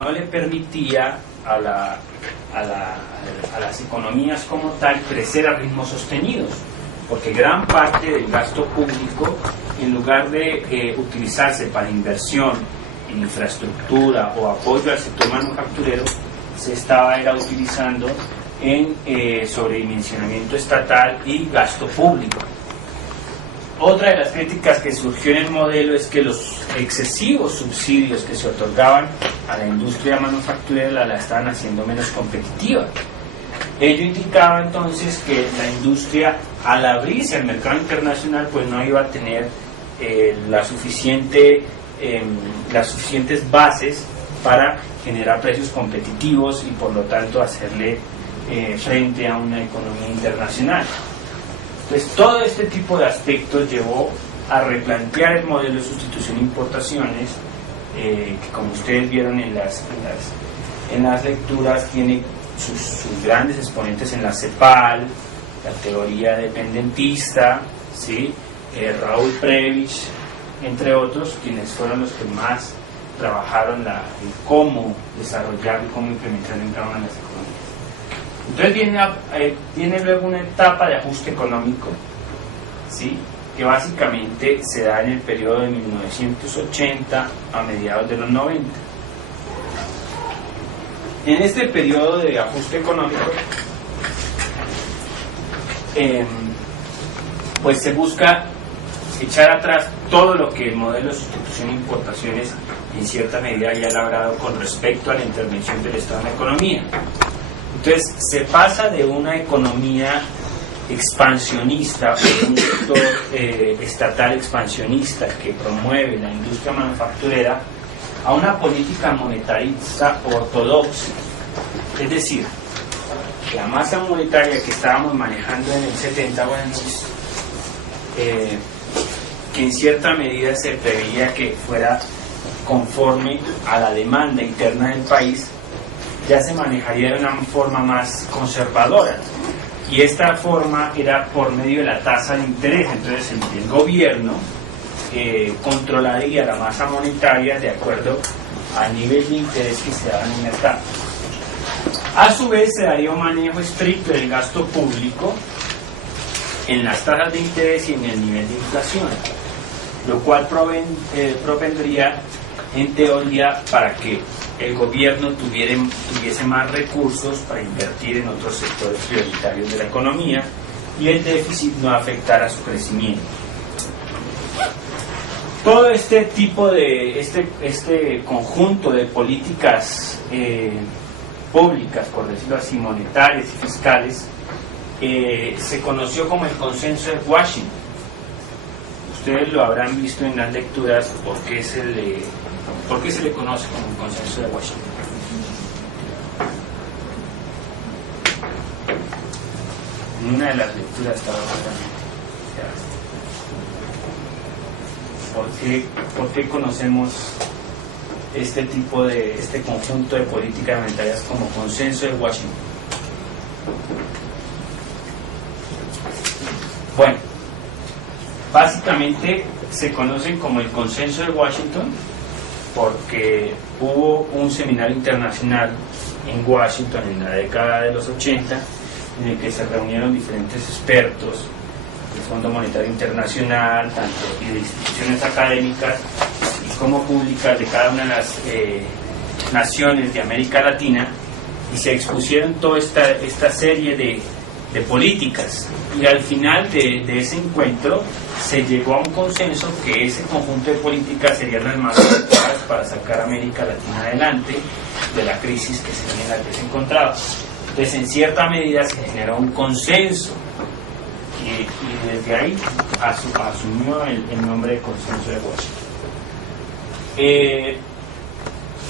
no le permitía a las economías como tal crecer a ritmos sostenidos, porque gran parte del gasto público, en lugar de utilizarse para inversión en infraestructura o apoyo al sector manufacturero, se estaba utilizando en sobredimensionamiento estatal y gasto público. Otra de las críticas que surgió en el modelo es que los excesivos subsidios que se otorgaban a la industria manufacturera la estaban haciendo menos competitiva. Ello indicaba entonces que la industria, al abrirse al mercado internacional, pues no iba a tener las suficientes bases para generar precios competitivos y por lo tanto hacerle frente a una economía internacional. Entonces, todo este tipo de aspectos llevó a replantear el modelo de sustitución de importaciones, que como ustedes vieron en las lecturas, tiene sus grandes exponentes en la CEPAL, la teoría dependentista, ¿sí? Raúl Prebisch, entre otros, quienes fueron los que más trabajaron en cómo desarrollar y cómo implementar en cada una de las economías. Entonces viene luego una etapa de ajuste económico, ¿sí? Que básicamente se da en el periodo de 1980 a mediados de los 90. En este periodo de ajuste económico, pues se busca echar atrás todo lo que el modelo de sustitución de importaciones en cierta medida ya ha logrado con respecto a la intervención del Estado en la economía. Entonces se pasa de una economía expansionista, un sector estatal expansionista que promueve la industria manufacturera, a una política monetarista ortodoxa. Es decir, la masa monetaria que estábamos manejando en el 70, que en cierta medida se preveía que fuera conforme a la demanda interna del país, ya se manejaría de una forma más conservadora, y esta forma era por medio de la tasa de interés. Entonces el gobierno controlaría la masa monetaria de acuerdo al nivel de interés que se daba en el mercado. A su vez se daría un manejo estricto del gasto público en las tasas de interés y en el nivel de inflación, lo cual propendría en teoría para que el gobierno tuviese más recursos para invertir en otros sectores prioritarios de la economía y el déficit no afectara su crecimiento. Todo este tipo de este conjunto de políticas públicas, por decirlo así, monetarias y fiscales, se conoció como el Consenso de Washington. Ustedes lo habrán visto en las lecturas. ¿Por qué se le conoce como el Consenso de Washington? En una de las lecturas estaba ¿Por qué conocemos este conjunto de políticas monetarias como Consenso de Washington? Bueno, básicamente se conocen como el Consenso de Washington porque hubo un seminario internacional en Washington en la década de los 80 en el que se reunieron diferentes expertos del Fondo Monetario Internacional, tanto y de instituciones académicas y como públicas de cada una de las naciones de América Latina, y se expusieron toda esta serie de políticas, y al final de ese encuentro se llegó a un consenso que ese conjunto de políticas serían las más adecuadas para sacar a América Latina adelante de la crisis en la que se encontraba. Entonces, en cierta medida se generó un consenso, y desde ahí asumió el nombre de Consenso de Washington.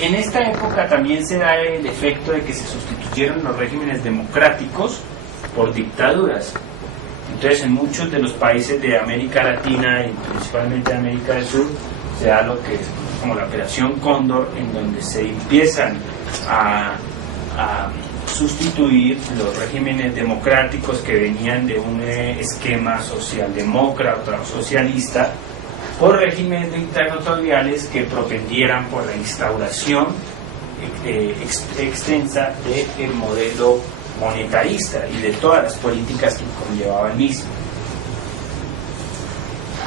En esta época también se da el efecto de que se sustituyeron los regímenes democráticos por dictaduras. Entonces, en muchos de los países de América Latina y principalmente de América del Sur se da lo que es como la Operación Cóndor, en donde se empiezan a sustituir los regímenes democráticos que venían de un esquema socialdemócrata o socialista por regímenes dictatoriales que propendieran por la instauración extensa del modelo monetarista y de todas las políticas que conllevaba el mismo.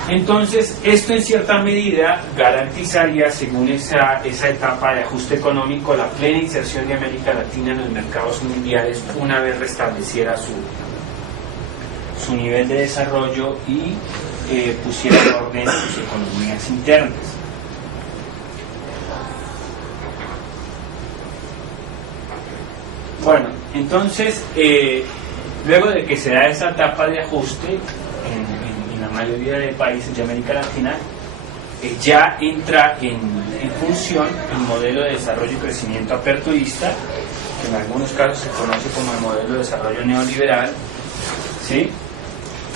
Entonces, esto en cierta medida garantizaría, según esa etapa de ajuste económico, la plena inserción de América Latina en los mercados mundiales una vez restableciera su nivel de desarrollo y pusiera en orden sus economías internas. Bueno, entonces, luego de que se da esa etapa de ajuste en la mayoría de países de América Latina, ya entra en función el modelo de desarrollo y crecimiento aperturista, que en algunos casos se conoce como el modelo de desarrollo neoliberal, ¿sí?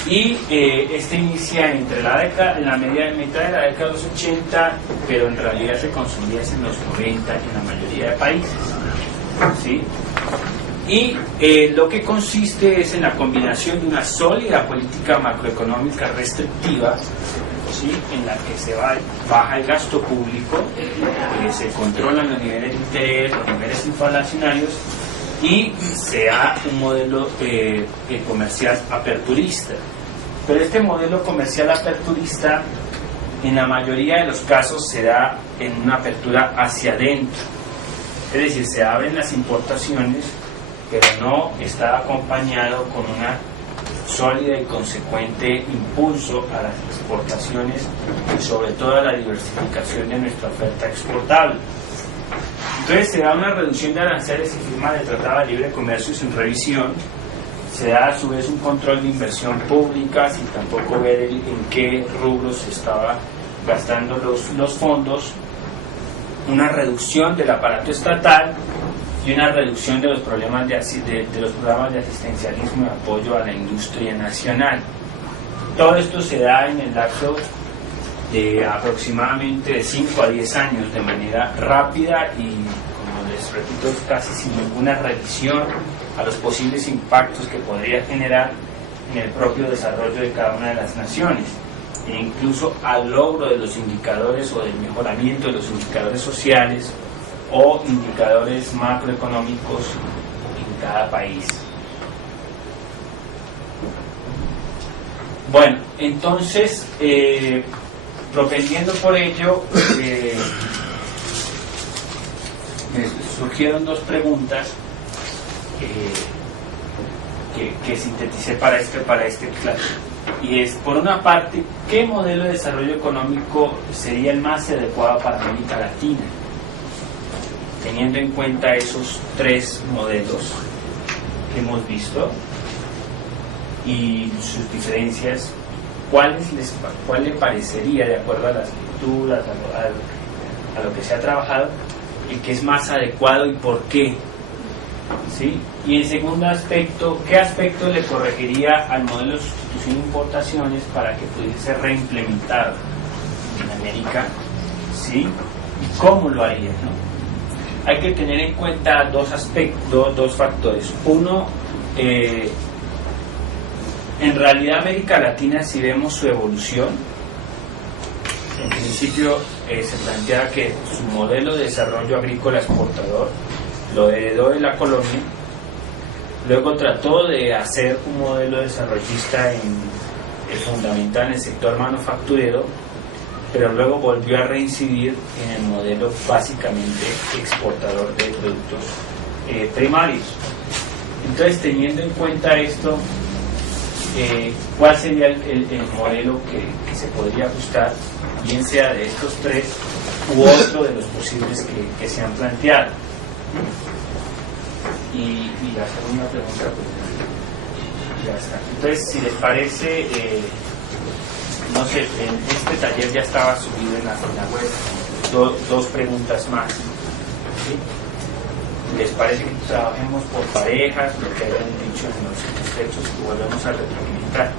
Y este inicia entre mitad de la década de los 80, pero en realidad se consumía en los 90 en la mayoría de países, ¿sí? Y lo que consiste es en la combinación de una sólida política macroeconómica restrictiva, ¿sí?, en la que se baja el gasto público, se controlan los niveles de interés, los niveles inflacionarios, y se da un modelo comercial aperturista. Pero este modelo comercial aperturista, en la mayoría de los casos, se da en una apertura hacia adentro. Es decir, se abren las importaciones, pero no está acompañado con una sólida y consecuente impulso a las exportaciones y sobre todo a la diversificación de nuestra oferta exportable. Entonces se da una reducción de aranceles y firma de tratado de libre comercio sin revisión. Se da a su vez un control de inversión pública sin tampoco ver en qué rubros se estaba gastando los fondos, una reducción del aparato estatal y una reducción de los problemas de los programas de asistencialismo y apoyo a la industria nacional. Todo esto se da en el lapso de aproximadamente de 5 a 10 años, de manera rápida y, como les repito, casi sin ninguna revisión a los posibles impactos que podría generar en el propio desarrollo de cada una de las naciones, e incluso al logro de los indicadores o del mejoramiento de los indicadores sociales o indicadores macroeconómicos en cada país. Bueno, entonces, propendiendo por ello, me surgieron dos preguntas que sinteticé para este clase. Y es, por una parte, ¿qué modelo de desarrollo económico sería el más adecuado para América Latina? Teniendo en cuenta esos tres modelos que hemos visto y sus diferencias, ¿cuál le parecería, de acuerdo a las lecturas, a lo que se ha trabajado, el que es más adecuado y por qué? ¿Sí? Y en segundo aspecto, ¿qué aspecto le corregiría al modelo de sustitución de importaciones para que pudiese ser reimplementado en América? ¿Sí? ¿Y cómo lo haría, no? Hay que tener en cuenta dos factores. Uno, en realidad América Latina, si vemos su evolución, en principio se plantea que su modelo de desarrollo agrícola exportador lo heredó de la colonia, luego trató de hacer un modelo desarrollista fundamental en el sector manufacturero, pero luego volvió a reincidir en el modelo básicamente exportador de productos primarios. Entonces, teniendo en cuenta esto, ¿cuál sería el modelo que se podría ajustar, bien sea de estos tres u otro de los posibles que se han planteado? Y la segunda pregunta, pues ya está. Entonces, si les parece, no sé, en este taller ya estaba subido en la web dos preguntas más, ¿sí? ¿Les parece que trabajemos por parejas, lo que hayan dicho en los textos, que volvemos a retroalimentar?